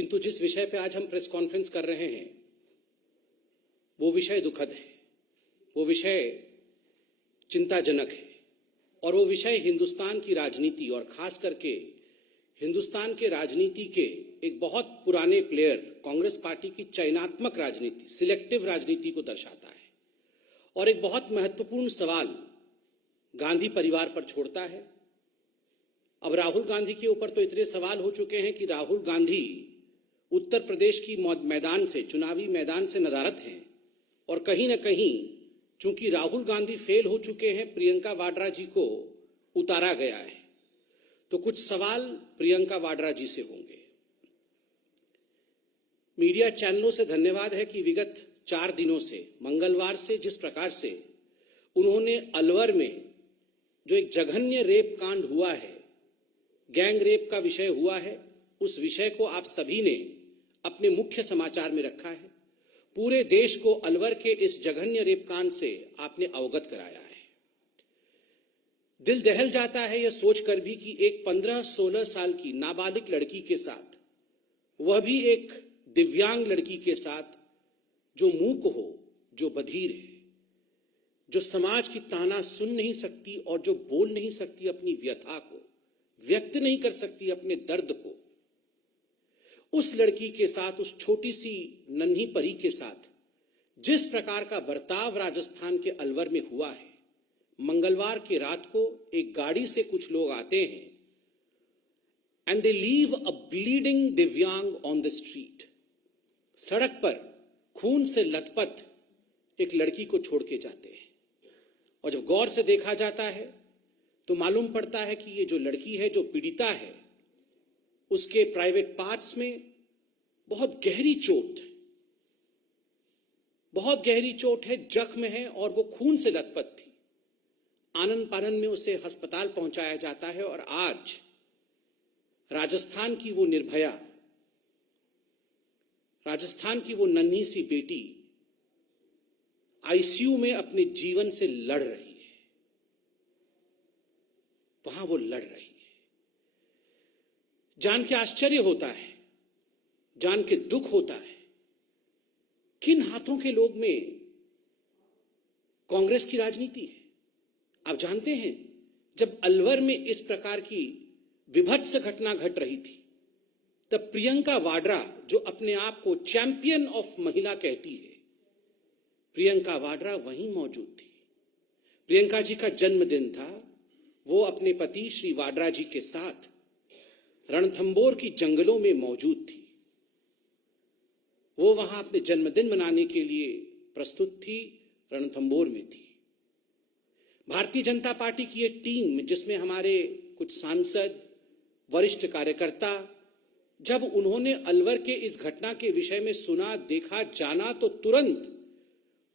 किंतु जिस विषय पे आज हम प्रेस कॉन्फ्रेंस कर रहे हैं वो विषय दुखद है, वो विषय चिंताजनक है और वो विषय हिंदुस्तान की राजनीति और खास करके हिंदुस्तान के राजनीति के एक बहुत पुराने प्लेयर कांग्रेस पार्टी की चयनात्मक राजनीति, सिलेक्टिव राजनीति को दर्शाता है और एक बहुत महत्वपूर्ण सवाल गांधी परिवार पर छोड़ता है। अब राहुल गांधी के ऊपर तो इतने सवाल हो चुके हैं कि राहुल गांधी उत्तर प्रदेश की मैदान से, चुनावी मैदान से नदारद हैं और कहीं ना कहीं चूंकि राहुल गांधी फेल हो चुके हैं, प्रियंका वाड्रा जी को उतारा गया है, तो कुछ सवाल प्रियंका वाड्रा जी से होंगे। मीडिया चैनलों से धन्यवाद है कि विगत 4 दिनों से, मंगलवार से जिस प्रकार से उन्होंने अलवर में जो एक जघन्य रेप कांड हुआ है, गैंग रेप का विषय हुआ है, उस विषय को आप सभी ने अपने मुख्य समाचार में रखा है। पूरे देश को अलवर के इस जघन्य रेप कांड से आपने अवगत कराया है। दिल दहल जाता है यह सोचकर भी कि एक 15-16 साल की नाबालिग लड़की के साथ, वह भी एक दिव्यांग लड़की के साथ, जो मूक हो, जो बधिर है, जो समाज की ताना सुन नहीं सकती और जो बोल नहीं सकती, अपनी व्यथा को व्यक्त नहीं कर सकती, अपने दर्द को, उस लड़की के साथ, उस छोटी सी नन्ही परी के साथ जिस प्रकार का बर्ताव राजस्थान के अलवर में हुआ है। मंगलवार की रात को एक गाड़ी से कुछ लोग आते हैं and they leave a bleeding दिव्यांग ऑन द स्ट्रीट। सड़क पर खून से लथपथ एक लड़की को छोड़ के जाते हैं और जब गौर से देखा जाता है तो मालूम पड़ता है कि ये जो लड़की है, जो पीड़िता है, उसके प्राइवेट पार्ट्स में बहुत गहरी चोट है, जख्म है और वो खून से लथपथ थी। आनन फानन में उसे अस्पताल पहुंचाया जाता है और आज राजस्थान की वो निर्भया, राजस्थान की वो नन्ही सी बेटी आईसीयू में अपने जीवन से लड़ रही है। वहां वो लड़ रही है। जान के आश्चर्य होता है, जान के दुख होता है, किन हाथों के लोग में कांग्रेस की राजनीति है। आप जानते हैं, जब अलवर में इस प्रकार की विभत्स घटना घट रही थी, तब प्रियंका वाड्रा, जो अपने आप को चैंपियन ऑफ महिला कहती है, प्रियंका वाड्रा वहीं मौजूद थी। प्रियंका जी का जन्मदिन था। वो अपने पति श्री वाड्रा जी के साथ रणथंबोर की जंगलों में मौजूद थी। वो वहां अपने जन्मदिन मनाने के लिए प्रस्तुत थी, रणथंबोर में थी। भारतीय जनता पार्टी की एक टीम, जिसमें हमारे कुछ सांसद, वरिष्ठ कार्यकर्ता, जब उन्होंने अलवर के इस घटना के विषय में सुना, देखा, जाना, तो तुरंत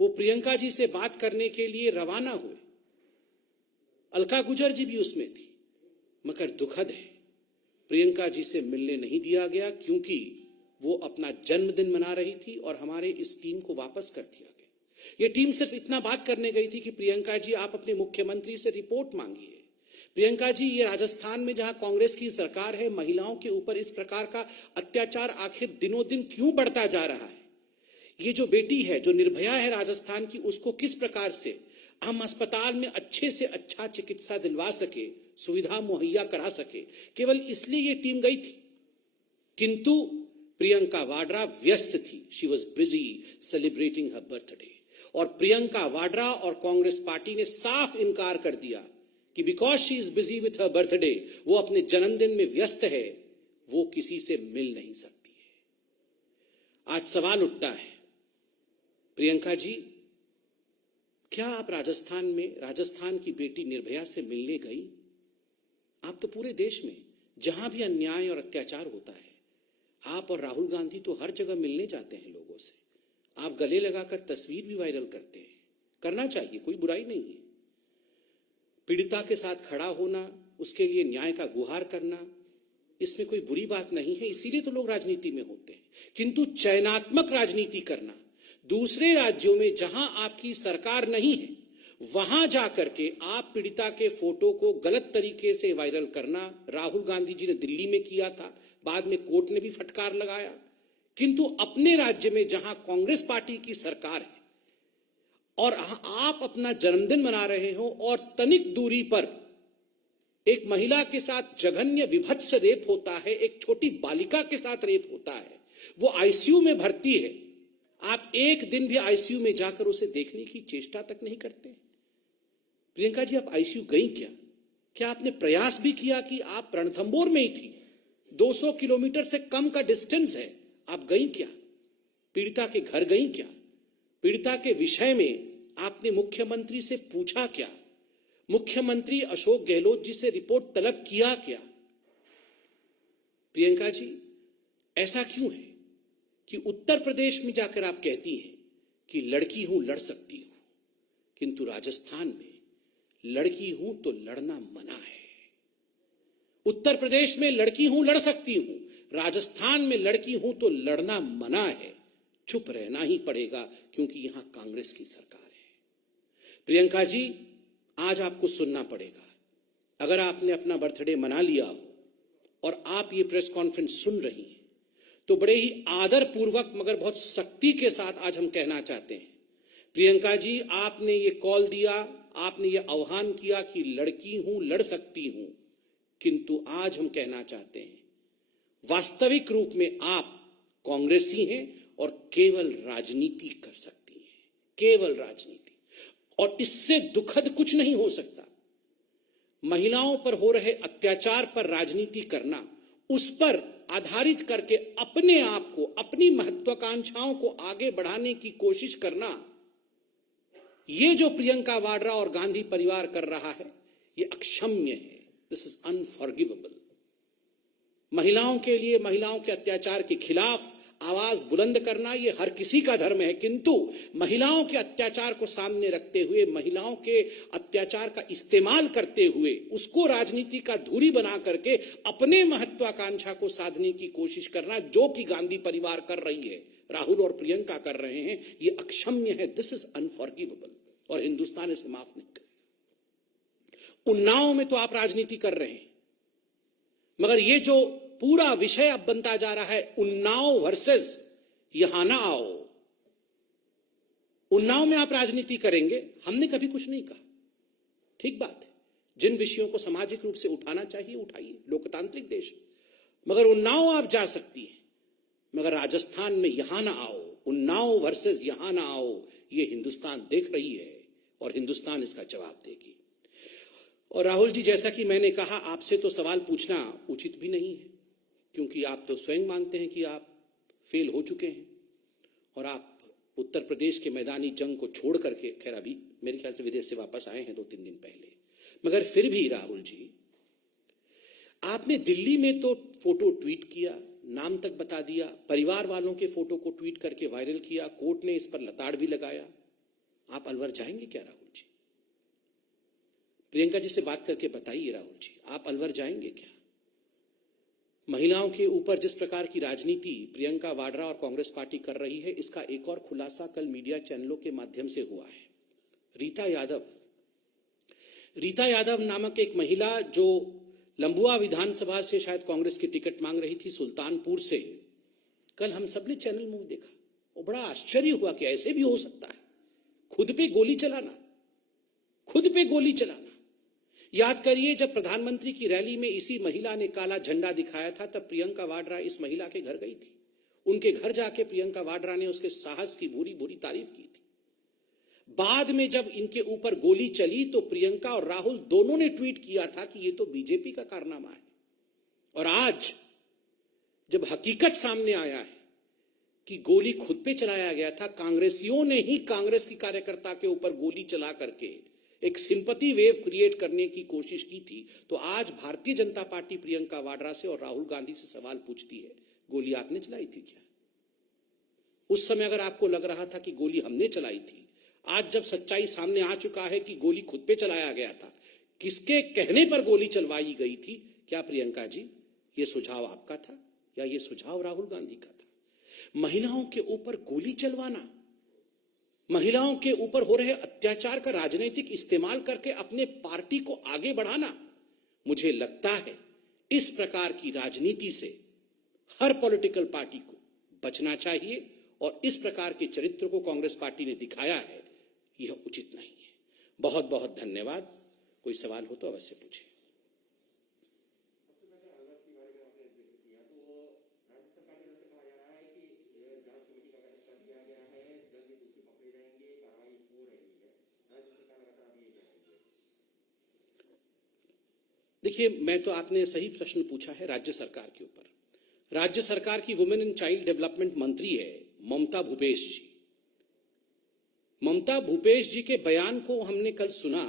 वो प्रियंका जी से बात करने के लिए रवाना हुए। अलका गुजर जी भी उसमें थी। मगर दुखद है, प्रियंका जी से मिलने नहीं दिया गया क्योंकि वो अपना जन्मदिन मना रही थी और हमारे इस टीम को वापस कर दिया गया। ये टीम सिर्फ इतना बात करने गई थी कि प्रियंका जी, आप अपने मुख्यमंत्री से रिपोर्ट मांगिए। प्रियंका जी, ये राजस्थान में जहां कांग्रेस की सरकार है, महिलाओं के ऊपर इस प्रकार का अत्याचार आखिर दिनों दिन क्यों बढ़ता जा रहा है? ये जो बेटी है, जो निर्भया है राजस्थान की, उसको किस प्रकार से हम अस्पताल में अच्छे से अच्छा चिकित्सा दिलवा सके, सुविधा मुहैया करा सके, केवल इसलिए ये टीम गई थी। किंतु प्रियंका वाड्रा व्यस्त थी। She was busy celebrating her birthday. और प्रियंका वाड्रा और कांग्रेस पार्टी ने साफ इनकार कर दिया कि because she is busy with her birthday, वो अपने जन्मदिन में व्यस्त है, वो किसी से मिल नहीं सकती है। आज सवाल उठता है, प्रियंका जी, क्या आप राजस्थान की बेटी निर्भया से मिलने गई? आप तो पूरे देश में जहां भी अन्याय और अत्याचार होता है, आप और राहुल गांधी तो हर जगह मिलने जाते हैं लोगों से। आप गले लगाकर तस्वीर भी वायरल करते हैं। करना चाहिए, कोई बुराई नहीं है। पीड़िता के साथ खड़ा होना, उसके लिए न्याय का गुहार करना, इसमें कोई बुरी बात नहीं है। इसीलिए तो लोग राजनीति में होते हैं। किंतु चयनात्मक राजनीति करना, दूसरे राज्यों में जहां आपकी सरकार नहीं है, वहां जाकर के आप पीड़िता के फोटो को गलत तरीके से वायरल करना, राहुल गांधी जी ने दिल्ली में किया था, बाद में कोर्ट ने भी फटकार लगाया, किंतु अपने राज्य में जहां कांग्रेस पार्टी की सरकार है और आप अपना जन्मदिन मना रहे हो और तनिक दूरी पर एक महिला के साथ जघन्य विभत्स रेप होता है, एक छोटी बालिका के साथ रेप होता है, वो आईसीयू में भर्ती है, आप एक दिन भी आईसीयू में जाकर उसे देखने की चेष्टा तक नहीं करते। प्रियंका जी, आप आईसीयू गई क्या? क्या आपने प्रयास भी किया कि आप रणथंभौर में ही थी, 200 किलोमीटर से कम का डिस्टेंस है, आप गई क्या? पीड़िता के घर गई क्या? पीड़िता के विषय में आपने मुख्यमंत्री से पूछा क्या? मुख्यमंत्री अशोक गहलोत जी से रिपोर्ट तलब किया क्या? प्रियंका जी, ऐसा क्यों है कि उत्तर प्रदेश में जाकर आप कहती हैं कि लड़की हूं, लड़ सकती हूं, किंतु राजस्थान में लड़की हूं तो लड़ना मना है। उत्तर प्रदेश में लड़की हूं, लड़ सकती हूं, राजस्थान में लड़की हूं तो लड़ना मना है। चुप रहना ही पड़ेगा क्योंकि यहां कांग्रेस की सरकार है। प्रियंका जी, आज आपको सुनना पड़ेगा। अगर आपने अपना बर्थडे मना लिया हो और आप ये प्रेस कॉन्फ्रेंस सुन रही हैं, तो बड़े ही आदर पूर्वक मगर बहुत सख्ती के साथ आज हम कहना चाहते हैं, प्रियंका जी, आपने ये कॉल दिया, आपने ये आह्वान किया कि लड़की हूं, लड़ सकती हूं, किंतु आज हम कहना चाहते हैं वास्तविक रूप में आप कांग्रेसी हैं और केवल राजनीति कर सकती हैं, केवल राजनीति। और इससे दुखद कुछ नहीं हो सकता। महिलाओं पर हो रहे अत्याचार पर राजनीति करना, उस पर आधारित करके अपने आप को, अपनी महत्वाकांक्षाओं को आगे बढ़ाने की कोशिश करना, ये जो प्रियंका वाड्रा और गांधी परिवार कर रहा है, ये अक्षम्य है। This is unforgivable. महिलाओं के लिए, महिलाओं के अत्याचार के खिलाफ आवाज बुलंद करना ये हर किसी का धर्म है, किंतु महिलाओं के अत्याचार को सामने रखते हुए, महिलाओं के अत्याचार का इस्तेमाल करते हुए, उसको राजनीति का धुरी बना करके अपने महत्वाकांक्षा को साधने की कोशिश करना, जो कि गांधी परिवार कर रही है, राहुल और प्रियंका कर रहे हैं, ये अक्षम्य है। दिस इज अनफॉरगिवेबल और हिंदुस्तान इसे माफ नहीं करेगा। उन्नाव में तो आप राजनीति कर रहे हैं, मगर ये जो पूरा विषय अब बनता जा रहा है, उन्नाव वर्सेस यहां ना आओ, उन्नाव में आप राजनीति करेंगे, हमने कभी कुछ नहीं कहा, ठीक बात है। जिन विषयों को सामाजिक रूप से उठाना चाहिए उठाइए, लोकतांत्रिक देश, मगर उन्नाव आप जा सकती हैं, मगर राजस्थान में यहां ना आओ। उन्नाव वर्सेस यहां ना आओ, ये हिंदुस्तान देख रही है और हिंदुस्तान इसका जवाब देगी। और राहुल जी, जैसा कि मैंने कहा, आपसे तो सवाल पूछना उचित भी नहीं है, क्योंकि आप तो स्वयं मानते हैं कि आप फेल हो चुके हैं और आप उत्तर प्रदेश के मैदानी जंग को छोड़ करके, खैर अभी मेरे ख्याल से विदेश से वापस आए हैं 2-3 दिन पहले, मगर फिर भी राहुल जी, आपने दिल्ली में तो फोटो ट्वीट किया, नाम तक बता दिया, परिवार वालों के फोटो को ट्वीट करके वायरल किया, कोर्ट ने इस पर लताड़ भी लगाया। आप अलवर जाएंगे क्या राहुल जी? प्रियंका जी से बात करके बताइए राहुल जी, आप अलवर जाएंगे क्या? महिलाओं के ऊपर जिस प्रकार की राजनीति प्रियंका वाड्रा और कांग्रेस पार्टी कर रही है, इसका एक और खुलासा कल मीडिया चैनलों के माध्यम से हुआ है। रीता यादव नामक एक महिला जो लंबुआ विधानसभा से शायद कांग्रेस की टिकट मांग रही थी, सुल्तानपुर से, कल हम सबने चैनल में देखा और बड़ा आश्चर्य हुआ कि ऐसे भी हो सकता है, खुद पे गोली चलाना, खुद पे गोली चलाना। याद करिए, जब प्रधानमंत्री की रैली में इसी महिला ने काला झंडा दिखाया था, तब प्रियंका वाड्रा इस महिला के घर गई थी। उनके घर जाके प्रियंका वाड्रा ने उसके साहस की भूरी भूरी तारीफ की थी। बाद में जब इनके ऊपर गोली चली तो प्रियंका और राहुल दोनों ने ट्वीट किया था कि ये तो बीजेपी का कारनामा है। और आज जब हकीकत सामने आया है कि गोली खुद पे चलाया गया था, कांग्रेसियों ने ही कांग्रेस की कार्यकर्ता के ऊपर गोली चला करके एक सिंपैथी वेव क्रिएट करने की कोशिश की थी, तो आज भारतीय जनता पार्टी प्रियंका वाड्रा से और राहुल गांधी से सवाल पूछती है, गोली आपने चलाई थी क्या? उस समय अगर आपको लग रहा था कि गोली हमने चलाई थी, आज जब सच्चाई सामने आ चुका है कि गोली खुद पे चलाया गया था, किसके कहने पर गोली चलवाई गई थी, क्या प्रियंका जी ये सुझाव आपका था या ये सुझाव राहुल गांधी का था? महिलाओं के ऊपर गोली चलवाना, महिलाओं के ऊपर हो रहे अत्याचार का राजनीतिक इस्तेमाल करके अपने पार्टी को आगे बढ़ाना, मुझे लगता है इस प्रकार की राजनीति से हर पॉलिटिकल पार्टी को बचना चाहिए और इस प्रकार के चरित्र को कांग्रेस पार्टी ने दिखाया है, यह उचित नहीं है। बहुत बहुत धन्यवाद। कोई सवाल हो तो अवश्य पूछें। देखिए, मैं तो आपने सही प्रश्न पूछा है राज्य सरकार के ऊपर। राज्य सरकार की वुमेन एंड चाइल्ड डेवलपमेंट मंत्री है ममता भूपेश जी। ममता भूपेश जी के बयान को हमने कल सुना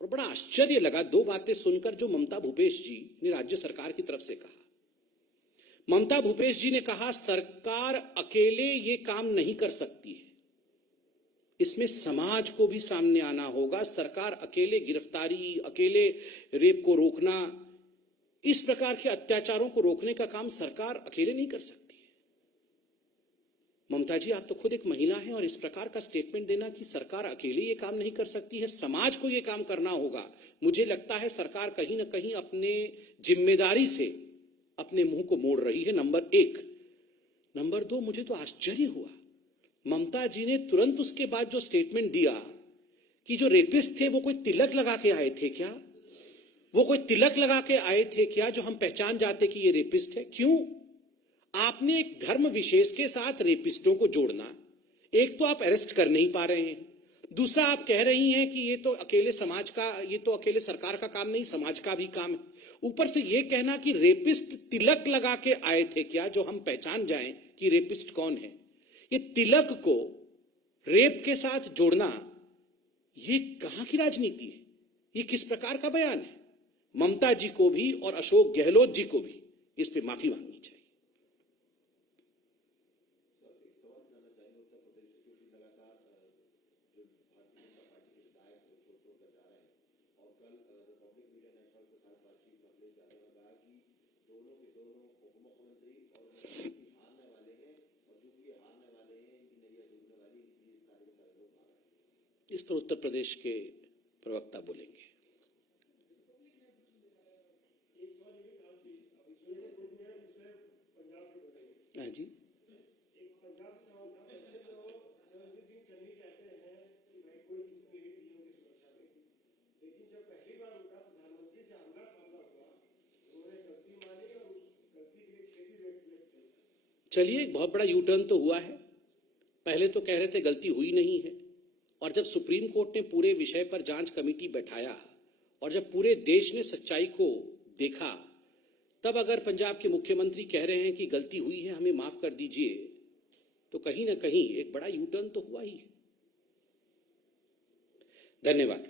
और बड़ा आश्चर्य लगा दो बातें सुनकर जो ममता भूपेश जी ने राज्य सरकार की तरफ से कहा। ममता भूपेश जी ने कहा सरकार अकेले ये काम नहीं कर सकती है, इसमें समाज को भी सामने आना होगा। सरकार अकेले गिरफ्तारी, अकेले रेप को रोकना, इस प्रकार के अत्याचारों को रोकने का काम सरकार अकेले नहीं कर सकती है। ममता जी, आप तो खुद एक महिला हैं और इस प्रकार का स्टेटमेंट देना कि सरकार अकेले ये काम नहीं कर सकती है, समाज को ये काम करना होगा, मुझे लगता है सरकार कहीं ना कहीं अपने जिम्मेदारी से अपने मुंह को मोड़ रही है, नंबर एक। नंबर दो, मुझे तो आश्चर्य हुआ ममता जी ने तुरंत उसके बाद जो स्टेटमेंट दिया कि जो रेपिस्ट थे वो कोई तिलक लगा के आए थे क्या? वो कोई तिलक लगा के आए थे क्या जो हम पहचान जाते कि ये रेपिस्ट है? क्यों? आपने एक धर्म विशेष के साथ रेपिस्टों को जोड़ना, एक तो आप अरेस्ट कर नहीं पा रहे हैं, दूसरा आप कह रही हैं कि ये तो अकेले समाज का, ये तो अकेले सरकार का काम नहीं, समाज का भी काम है। ऊपर से ये कहना कि रेपिस्ट तिलक लगा के आए थे क्या जो हम पहचान जाएं कि रेपिस्ट कौन है। ये तिलक को रेप के साथ जोड़ना, ये कहां की राजनीति है? ये किस प्रकार का बयान है? ममता जी को भी और अशोक गहलोत जी को भी इस पे माफी मांगनी चाहिए। इस पर उत्तर प्रदेश के प्रवक्ता बोलेंगे। हाँ जी, चलिए, एक बहुत बड़ा यू टर्न तो हुआ है। पहले तो कह रहे थे गलती हुई नहीं है, और जब सुप्रीम कोर्ट ने पूरे विषय पर जांच कमेटी बैठाया और जब पूरे देश ने सच्चाई को देखा, तब अगर पंजाब के मुख्यमंत्री कह रहे हैं कि गलती हुई है, हमें माफ कर दीजिए, तो कहीं ना कहीं एक बड़ा यू टर्न तो हुआ ही है। धन्यवाद।